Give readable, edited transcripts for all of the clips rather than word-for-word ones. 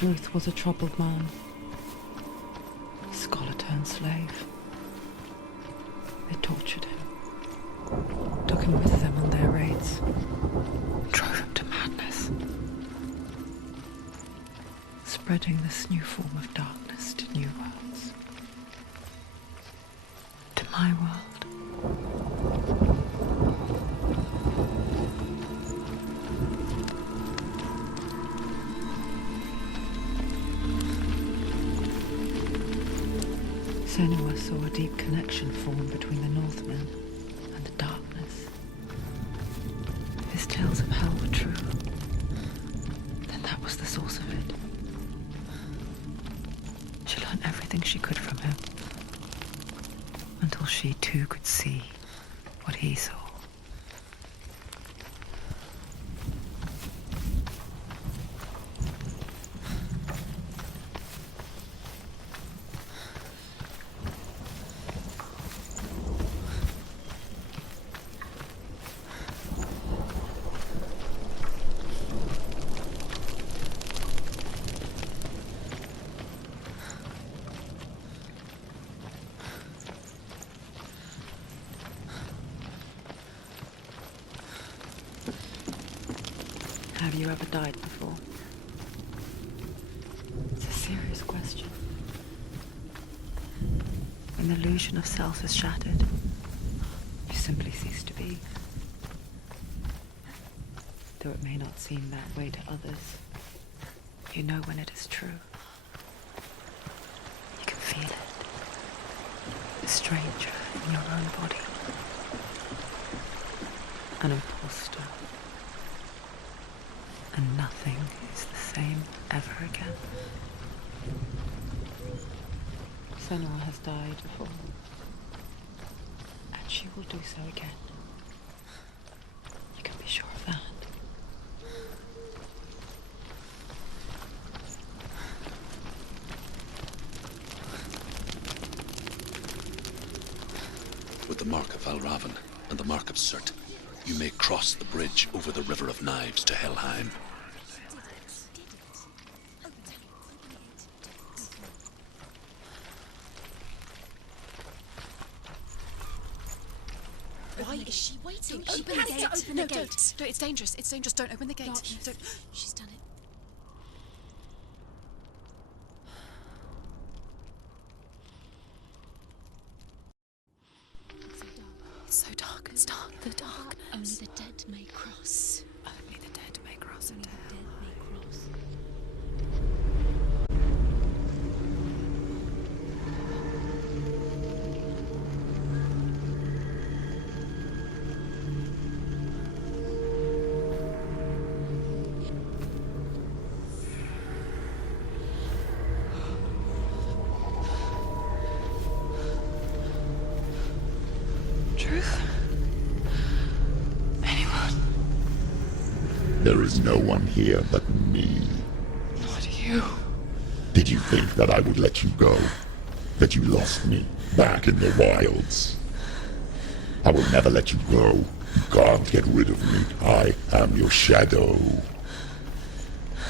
Druth was a troubled man, scholar turned slave. They tortured him, took him with them on their raids, drove him to madness, spreading this new form of darkness to new worlds. To my world. Senua saw a deep connection form between the Northmen and the darkness. If his tales of hell were true, then that was the source of it. She learned everything she could from him, until she too could see what he saw. Have you ever died before? It's a serious question. When the illusion of self is shattered, you simply cease to be. Though it may not seem that way to others, you know when it is true. You can feel it. A stranger in your own body. An imposter. And nothing is the same ever again. Senua has died before, and she will do so again. You can be sure of that. With the mark of Valravan and the mark of Surt, you may cross the bridge over the River of Knives to Helheim. Why is she waiting? Open the gate. Open the gate. Don't, it's dangerous. It's dangerous. Don't open the gate. Don't. She's done it. It's so dark. It's dark. The darkness. Only the dead may cross. Only the dead may cross Only into the hell. dead may cross. Truth? Anyone? There is no one here but me. Not you. Did you think that I would let you go? That you lost me back in the wilds? I will never let you go. You can't get rid of me. I am your shadow.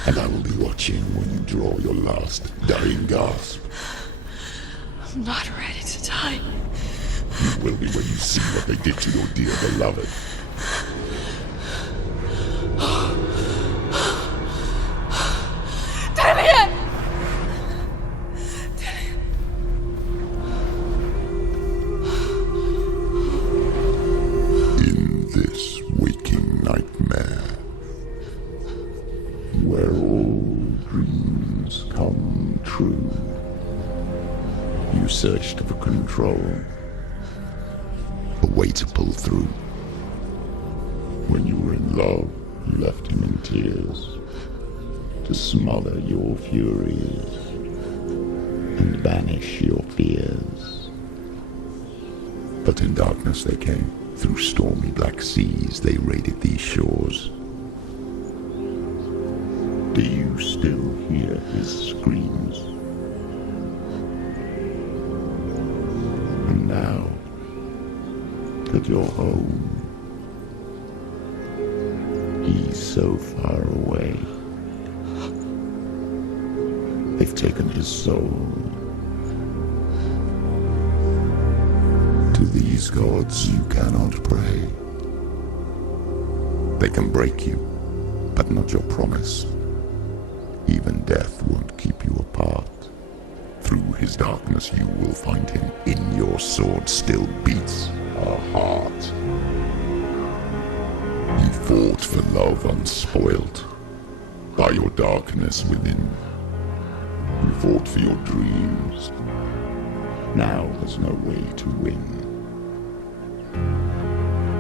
And I will be watching when you draw your last dying gasp. I'm not ready to die. You will be when you see what they did to your dear beloved. In this waking nightmare, where all dreams come true, you searched for control, a way to pull through. When you were in love, you left him in tears, to smother your furies and banish your fears. But in darkness they came, through stormy black seas they raided these shores. Do you still hear his screams? And now that you're home, he's so far away. They've taken his soul. To these gods you cannot pray. They can break you, but not your promise. Even death won't keep you apart. Through his darkness you will find him. In your sword still beats a heart. You fought for love unspoilt by your darkness within. You fought for your dreams. Now there's no way to win.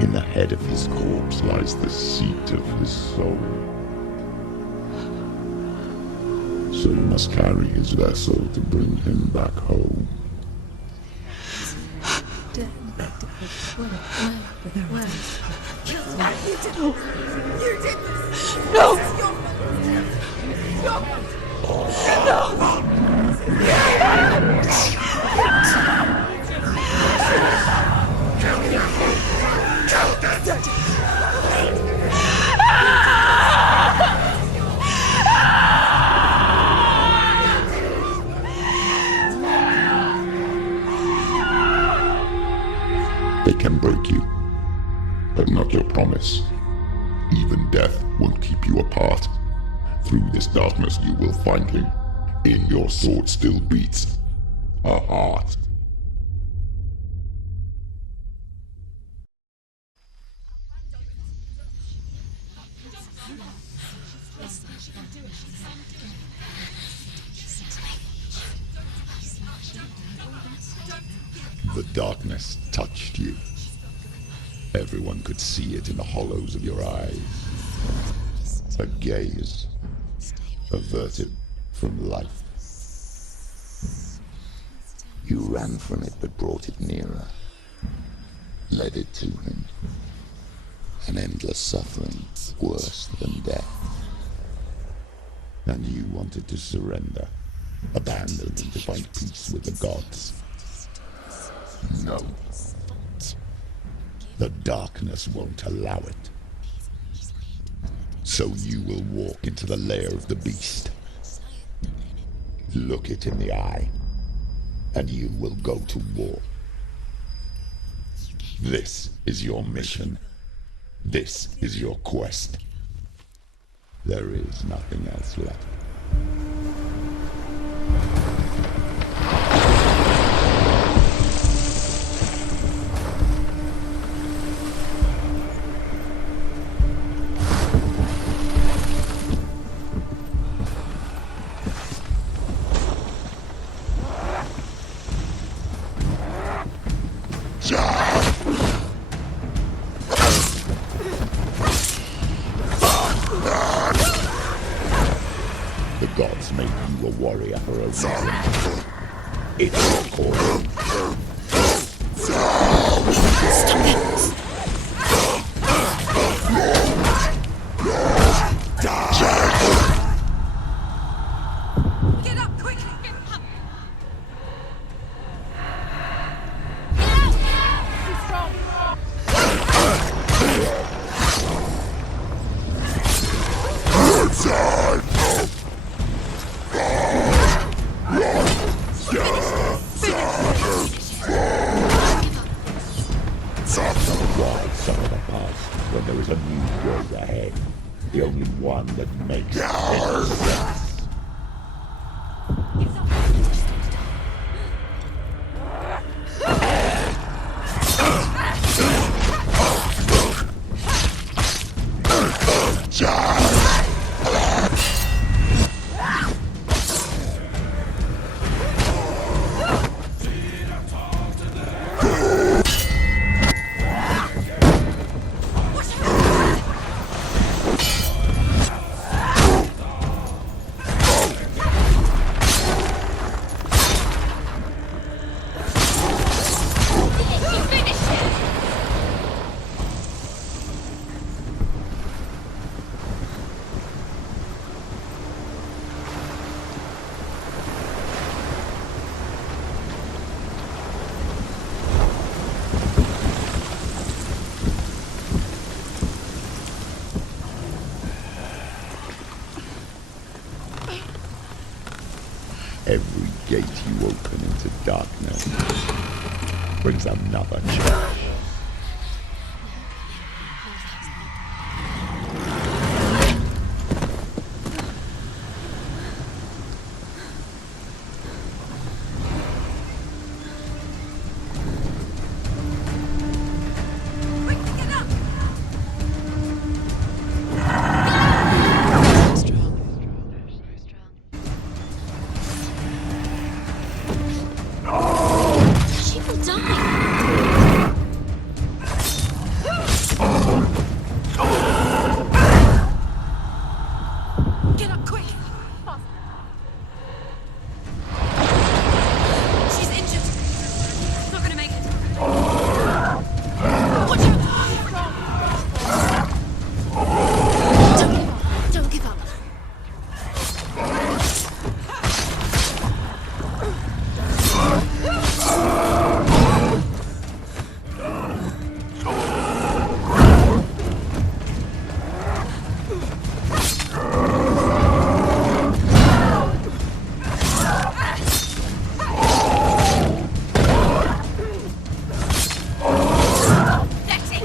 In the head of his corpse lies the seat of his soul. So you must carry his vessel to bring him back home. They can break you, but not your promise. Even death won't keep you apart. Through this darkness you will find him. In your sword still beats a heart. The darkness touched you. Everyone could see it in the hollows of your eyes. A gaze averted from life. You ran from it but brought it nearer. Led it to him. An endless suffering worse than death. And you wanted to surrender. Abandon and to find peace with the gods. No. The darkness won't allow it. So you will walk into the lair of the beast. Look it in the eye, and you will go to war. This is your mission. This is your quest. There is nothing else left. The gods made you a warrior for a reason. It's your calling. Get up, quickly! Get up! Some of the past, when there is a new road ahead, the only one that makes any sense. Every gate you open into darkness brings another change. She will die. Get up quick! She's injured. Not gonna make it. Watch out! Don't give up. That's it!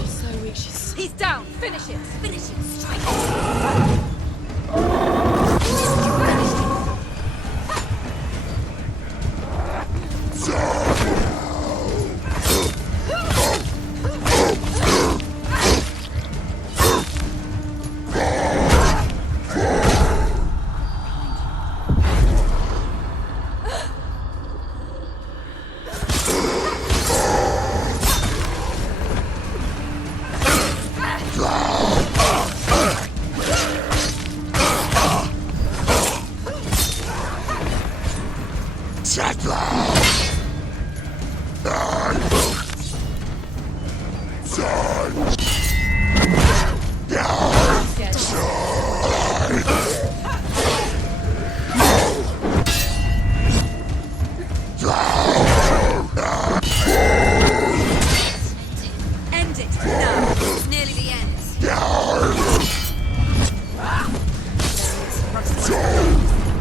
She's so weak. He's down! Finish it! Finish it straight. End it! Now! It's nearly the end.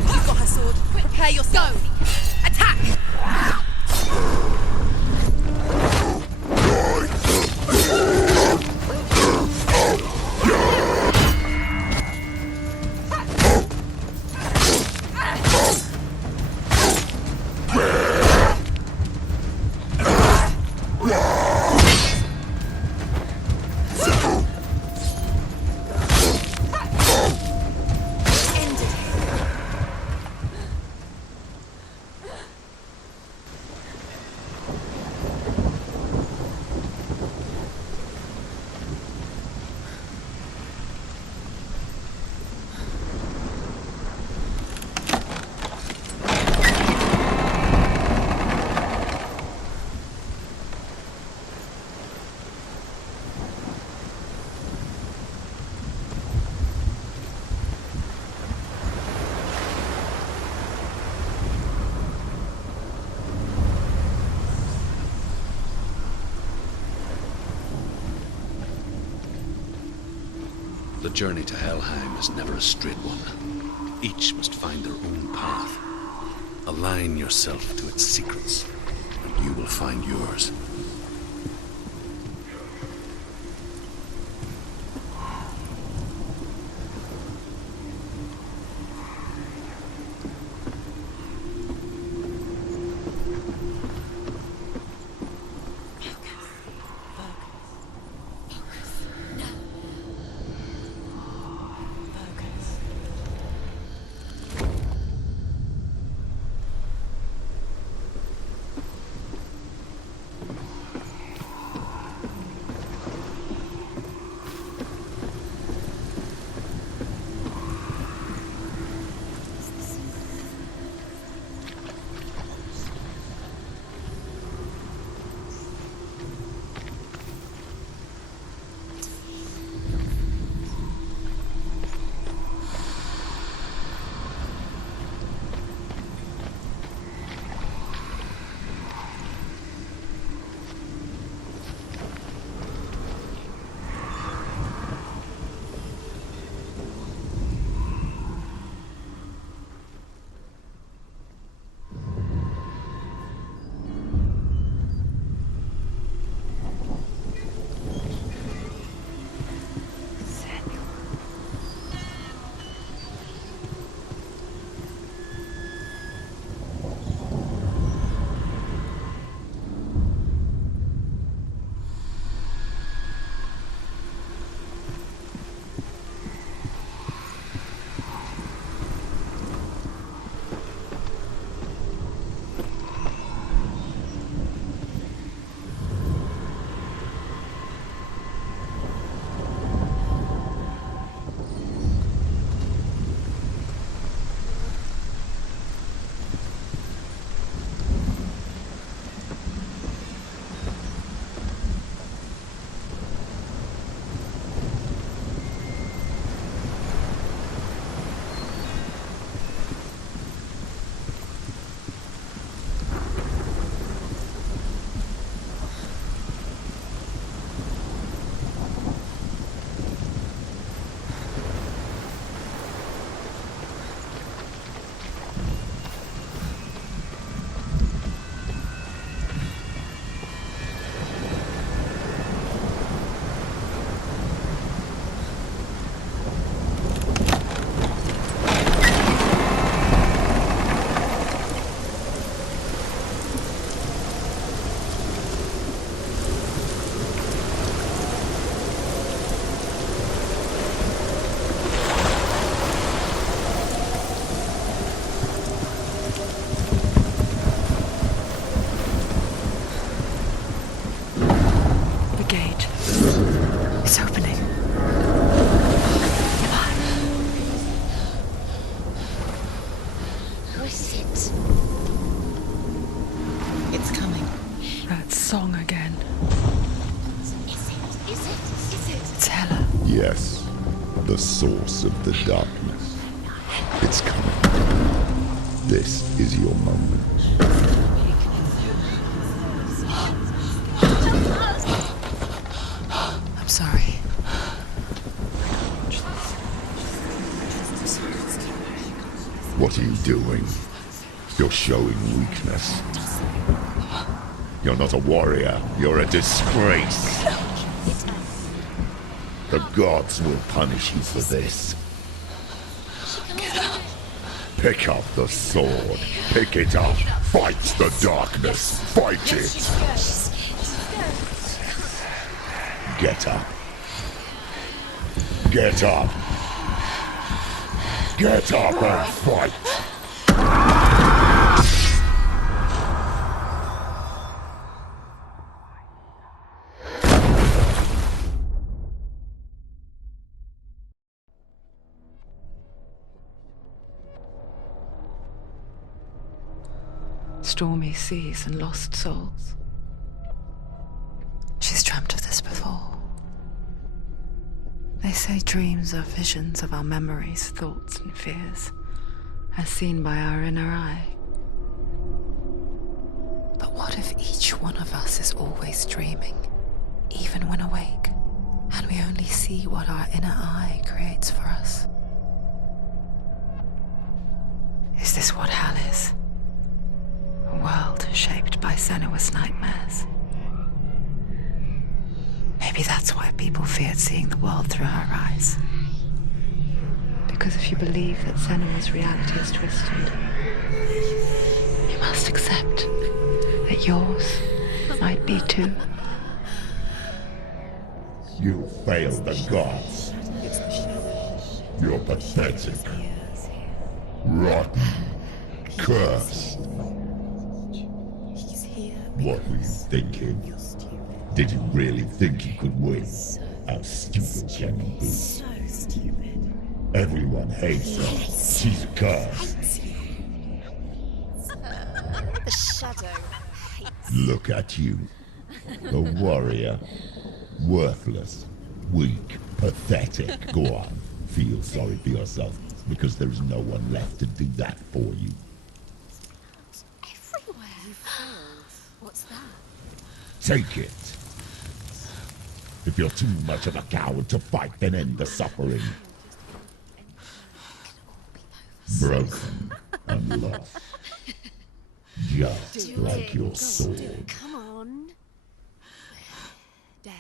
You've got her sword. Prepare yourself. Go! Attack! End it! The journey to Helheim is never a straight one. Each must find their own path. Align yourself to its secrets, and you will find yours. song again. Is it? It's Hela. Yes, the source of the darkness. It's coming. This is your moment. I'm sorry. What are you doing? You're showing weakness. You're not a warrior. You're a disgrace. The gods will punish you for this. Pick up the sword. Pick it up. Fight the darkness. Fight it. Get up. Get up. Get up and fight. Stormy seas and lost souls. She's dreamt of this before. They say dreams are visions of our memories, thoughts, and fears, as seen by our inner eye. But what if each one of us is always dreaming, even when awake, and we only see what our inner eye creates for us? Is this what hell is? A world shaped by Senua's nightmares. Maybe that's why people feared seeing the world through her eyes. Because if you believe that Senua's reality is twisted, you must accept that yours might be too. You failed the gods. You're pathetic. Rotten. Cursed. What were you thinking? Did you really think you could win? How stupid can you be? So stupid. Everyone hates her. She's cursed. The shadow hates. Look at you. A warrior. Worthless. Weak. Pathetic. Go on. Feel sorry for yourself, because there is no one left to do that for you. Everywhere. You failed. What's that? Take it. If you're too much of a coward to fight, then end the suffering. Broken and lost. Just like your sword. Come on. Dare.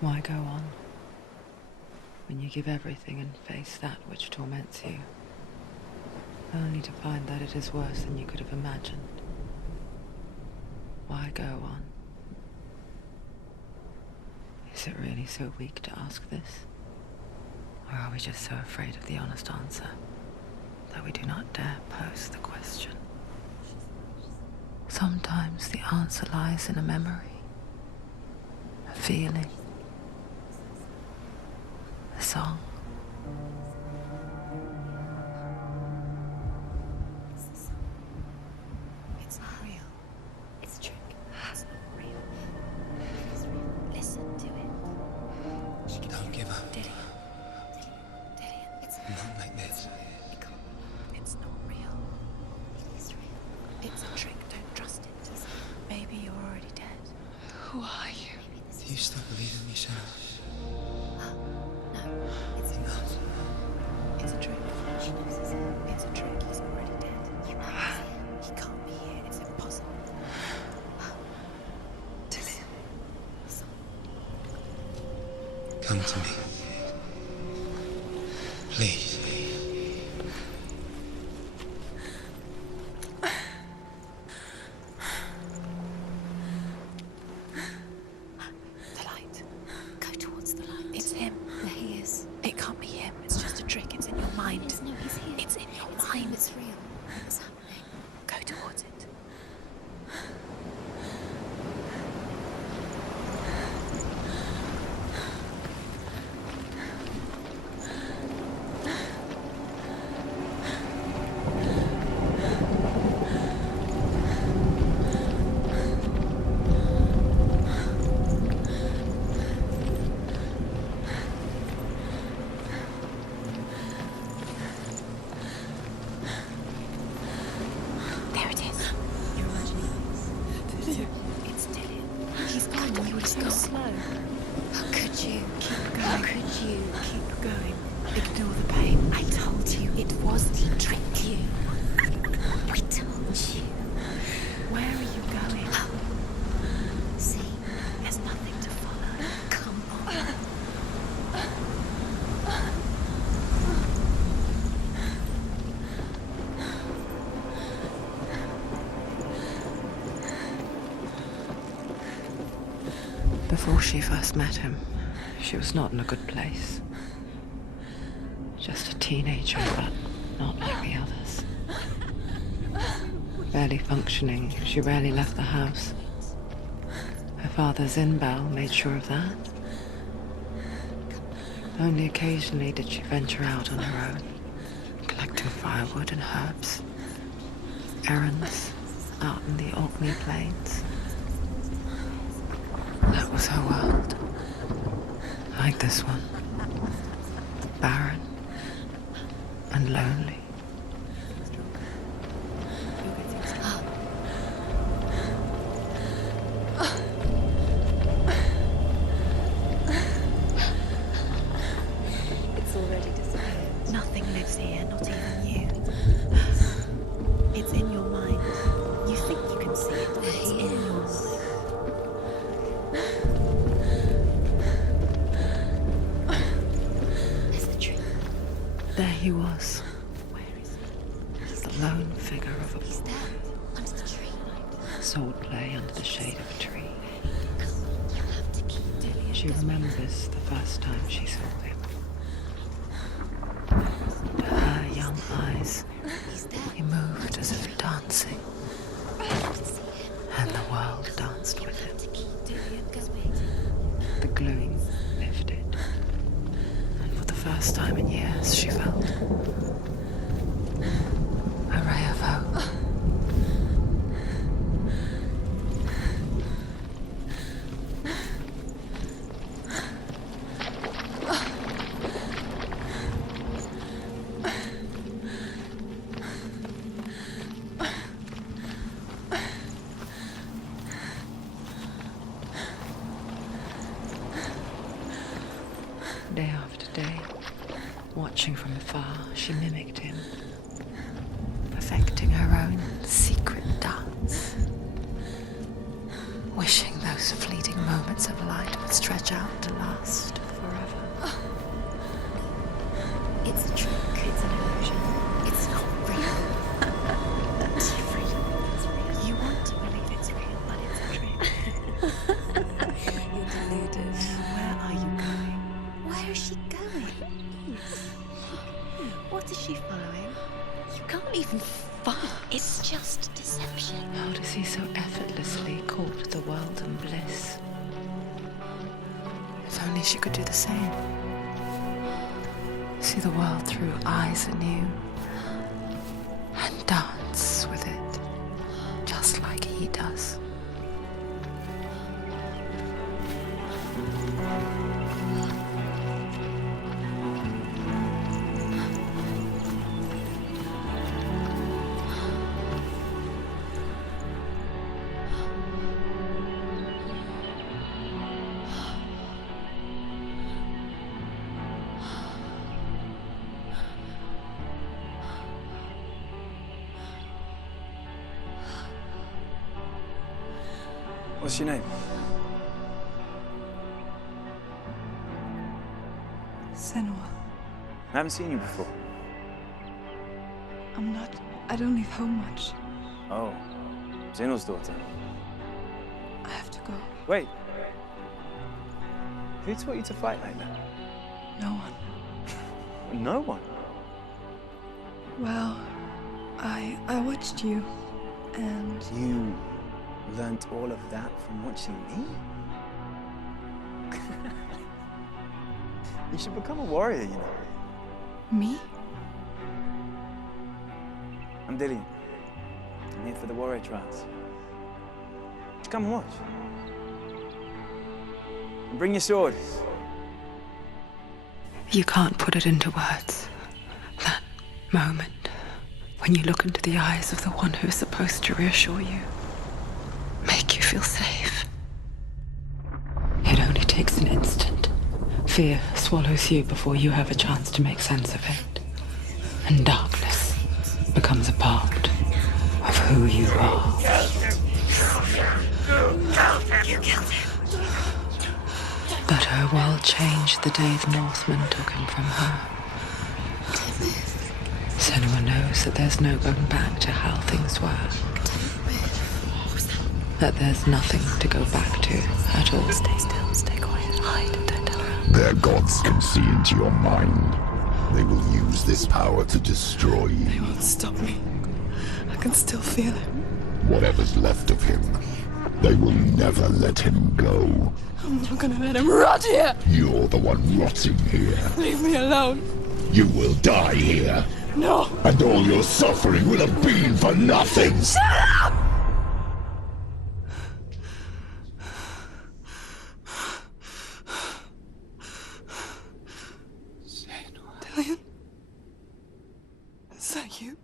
Why go on when you give everything and face that which torments you, only to find that it is worse than you could have imagined? Why go on? Is it really so weak to ask this? Or are we just so afraid of the honest answer that we do not dare pose the question? Sometimes the answer lies in a memory, a feeling, a song. It's not real. It's a trick. It's not real. It's real. Listen to it. Don't give up. Dillian. It's Not like this. it can't. It's not real. It is real. It's a trick. Don't trust it. Maybe you're already dead. Who are you? Do you still believe in me, Shadow? No, it's Enough. It's a trick. It's a trick. He's already dead. He can't be here. It's impossible. Dillian. Come to me. Please. The light. Go towards the light. It's him. There he is. It can't be him. It's just a trick. It's in your mind. No, he's here. It's in your mind. It's real. What's happening? Go towards it. It's gone. Slow. How could you? Keep How going. could you? Keep going. Ignore the pain. I told you it was to trick you. I told you. Where are you going? See, there's nothing to follow. Come on. Before she first met him, she was not in a good place. Just a teenager, but not like the others. Barely functioning, she rarely left the house. Her father's in-bell made sure of that. Only occasionally did she venture out on her own, collecting firewood and herbs. Errands out in the Orkney Plains. That was her world. Like this one. Barren and lonely. It's already disappeared. Nothing lives here, not even you. It's in your mind. You think you can see it, but it's in your mind. There's the tree. There he was, Where is he? the lone figure of a He's boy. there, under the tree. Swordplay under the shade of a tree. You'll have to keep doing it. She remembers the first time she saw him. To her young eyes, He's there. he moved as if dancing, You can see him. and the world danced with him. To keep doing it. The gloom lifted, and for the first time in years, she felt a ray of hope. Day after day, watching from afar, she mimicked him, perfecting her own secret dance, wishing those fleeting moments of light would stretch out to last forever. It's a trick. It's an illusion. It's not real. It's real. You want to believe it's real, but it's a trick. You're deluded. Where are you going? Where is she going? What is she following? You can't even follow. It's just deception. How does he so effortlessly court the world and bliss? If only she could do the same. See the world through eyes anew and dance with it, just like he does. What's your name? Senua, I haven't seen you before. I don't leave home much. Oh, Zeno's daughter. I have to go. Wait. Who taught you to fight like that? No one. No one. Well, I watched you, and You learnt all of that from watching me? You should become a warrior, you know. me? I'm Dillian. I'm here for the warrior trials. Come and watch. And bring your sword. You can't put it into words. That moment when you look into the eyes of the one who is supposed to reassure you, make you feel safe. takes an instant. Fear swallows you before you have a chance to make sense of it. And darkness becomes a part of who you are. You killed him. But her world changed the day the Northmen took him from her. Senua knows that there's no going back to how things were. That there's nothing to go back to at all. Stay still, stay quiet, hide, don't tell her. Their gods can see into your mind. They will use this power to destroy you. They won't stop me. I can still feel it. Whatever's left of him, they will never let him go. I'm not gonna let him rot here. You're the one rotting here. Leave me alone. You will die here. No. And all your suffering will have been for nothing. Shut up! Dillian? Is that you?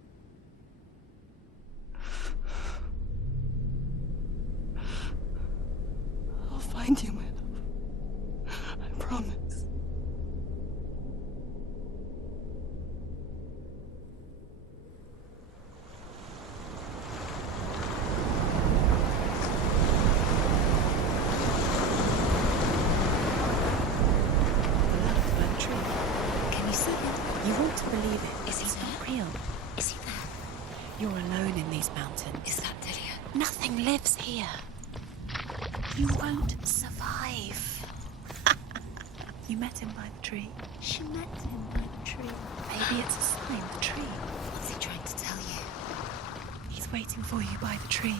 I'll find you, my love. I promise. Can you see him? You want to believe it. Is he not real? Is he there? You're alone in these mountains. Is that Dillian? Nothing lives here. You won't survive. You met him by the tree. She met him by the tree. Maybe it's a sign, the tree. What's he trying to tell you? He's waiting for you by the tree.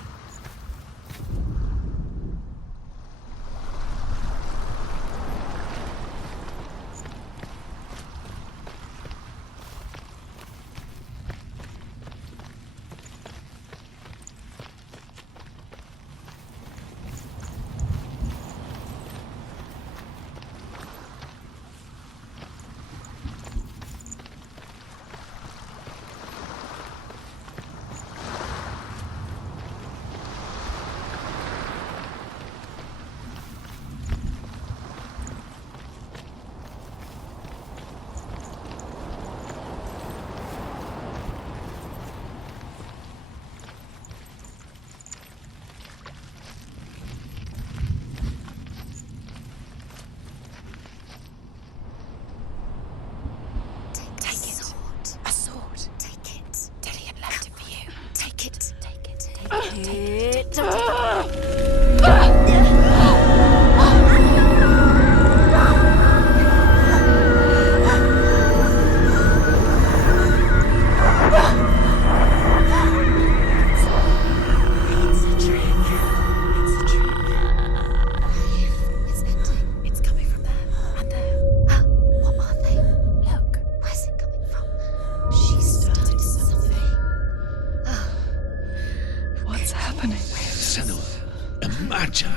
Imagine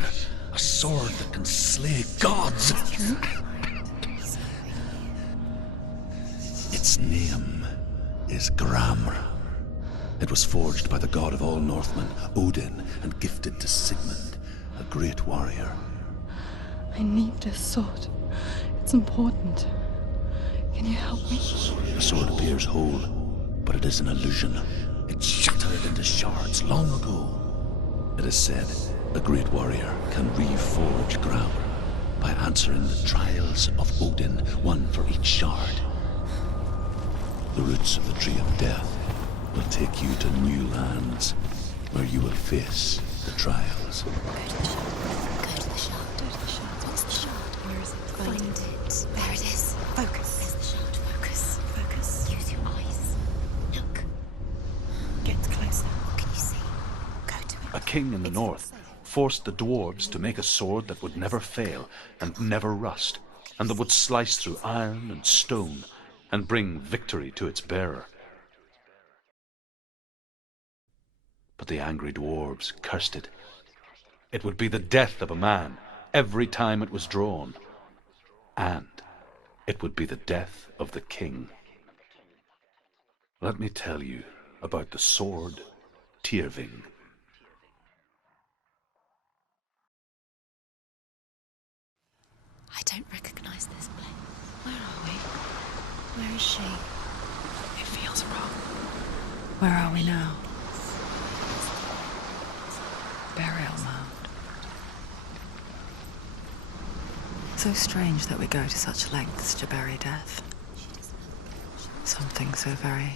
a sword that can slay gods. Its name is Gramr. It was forged by the god of all Northmen, Odin, and gifted to Sigmund, a great warrior. I need this sword. It's important. Can you help me? The sword appears whole, but it is an illusion. It shattered into shards long ago. It is said a great warrior can reforge Gramr by answering the trials of Odin, one for each shard. The roots of the Tree of Death will take you to new lands where you will face the trials. Go to the shard. Go to the shard. Go to the shard. What's the shard? Where is it? Find it. There it is. Focus. There's the shard. Focus. Focus. Use your eyes. Look. Get closer. What can you see? Go to it. A king in the north forced the dwarves to make a sword that would never fail and never rust, and that would slice through iron and stone and bring victory to its bearer. But the angry dwarves cursed it. It would be the death of a man every time it was drawn, and it would be the death of the king. Let me tell you about the sword Tyrving. I don't recognize this place. Where are we? Where is she? It feels wrong. Where are we now? Burial mound. So strange that we go to such lengths to bury death. Something so very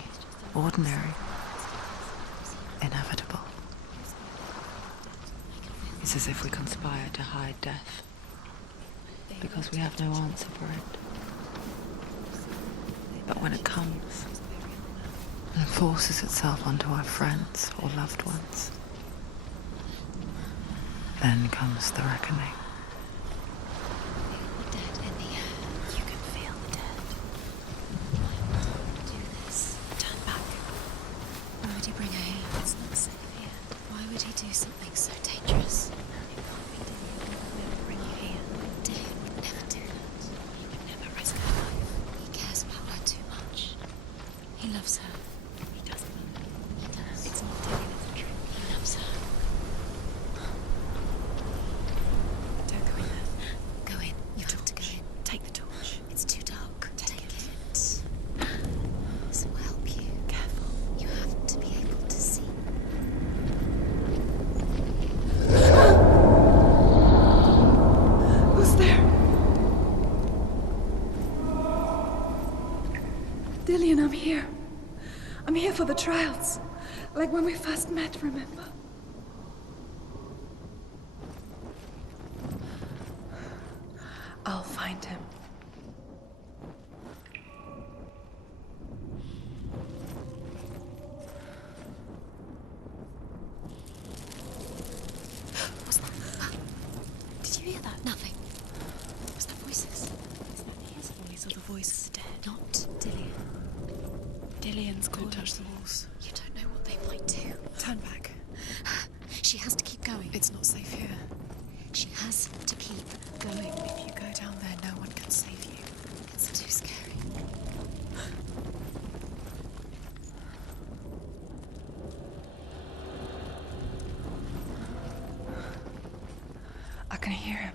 ordinary, inevitable. It's as if we conspire to hide death, because we have no answer for it. But when it comes and forces itself onto our friends or loved ones, then comes the reckoning. The dead in the air. You can feel the dead. Do this. Turn back. Why would he bring her here? It's not safe here. Why would he do something so dangerous? It can't be done. He would never bring you here. Dale would never do that. He would never risk her life. He cares about her too much. He loves her. He doesn't love her. He does. It's not Dale, it's true. He loves her. Don't go in there. Go in. You have to go in. Take the torch. It's too dark. Take it. This will help you. Careful. You have to be able to see. Who's there? Dillian, I'm here. I'm here for the trials. Like when we first met, remember? I'll find him. What's that? Did you hear that? Nothing. Was that voices? Is that his voice or the voice of the dead? Not Dillian. Dillian's calling. Don't touch the walls. You don't know what they might do. Turn back. She has to keep going. It's not safe here. She has to keep going. If you go down there, no one can save you. It's too scary. I can hear him.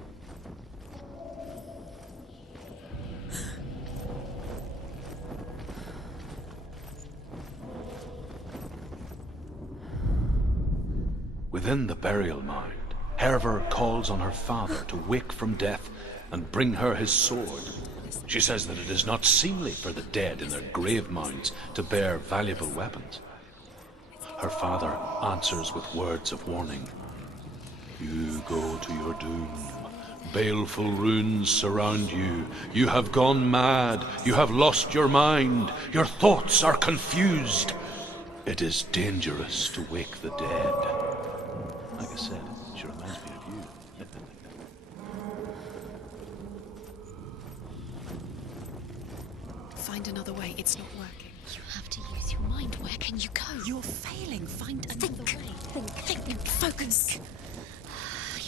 Within the burial mound, Herver calls on her father to wake from death and bring her his sword. She says that it is not seemly for the dead in their grave mounds to bear valuable weapons. Her father answers with words of warning. You go to your doom. Baleful runes surround you. You have gone mad. You have lost your mind. Your thoughts are confused. It is dangerous to wake the dead. Like I said, she reminds me of you. Find another way. It's not working. You have to use your mind. Where can you go? You're failing. Find another way. Think. Focus.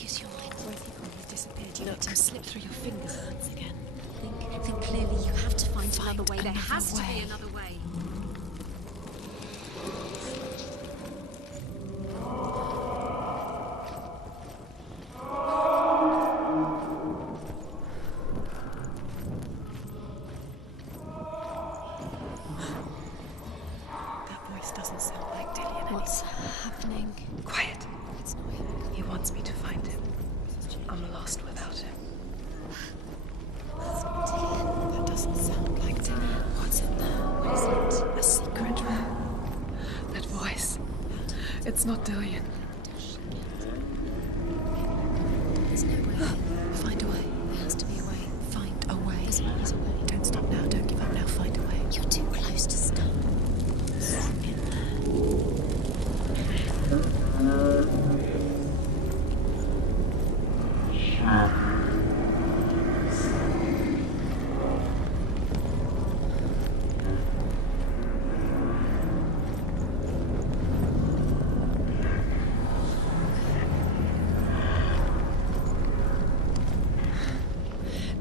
Use your mind. Where's he gone? He's disappeared. Look, slip through your fingers once again. Think clearly. You have to find another way. There has to be another way. Doesn't sound like Dillian. What's happening? Quiet. It's not him. He wants me to find him. I'm lost without him. It's not Dillian. That doesn't sound like Dillian. What's in there? What is it? A secret room. That voice. It's not Dillian. There's no way. Find a way. There has to be a way. Find a way. There's always a way. Don't stop now. Don't give up now. Find a way. You're too close to stop. In there.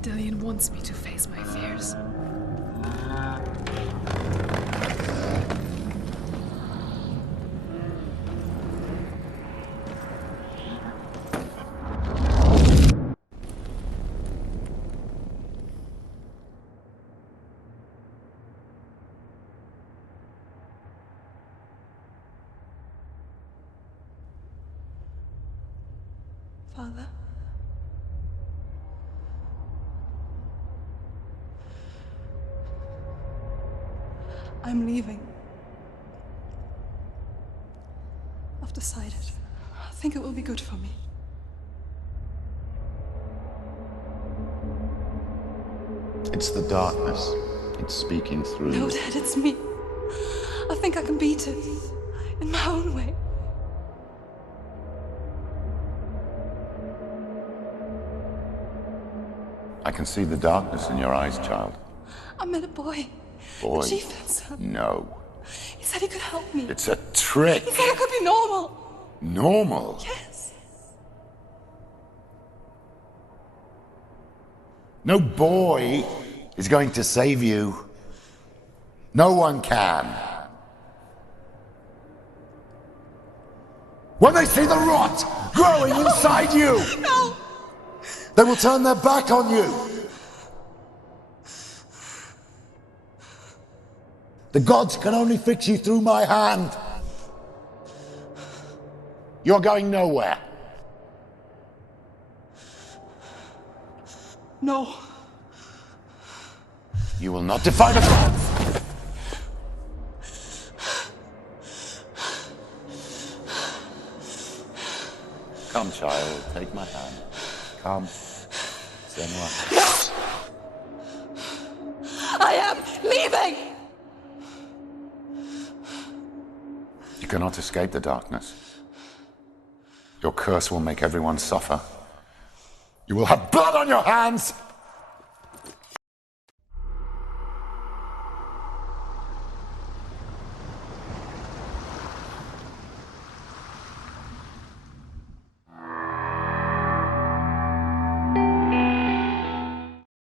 Dillian wants me to face my fears. Father. I'm leaving. I've decided. I think it will be good for me. It's the darkness. It's speaking through. No, Dad, it's me. I think I can beat it. In my own way. I can see the darkness in your eyes, child. I met a boy. Boy. The chieftain's son. No. He said he could help me. It's a trick. He said I could be normal. Normal? Yes. No boy is going to save you. No one can. When they see the rot growing inside you, No! they will turn their back on you. The gods can only fix you through my hand. You're going nowhere. No. You will not defy the gods. Come, child, take my hand. Come. Senua. I am leaving! You cannot escape the darkness. Your curse will make everyone suffer. You will have blood on your hands!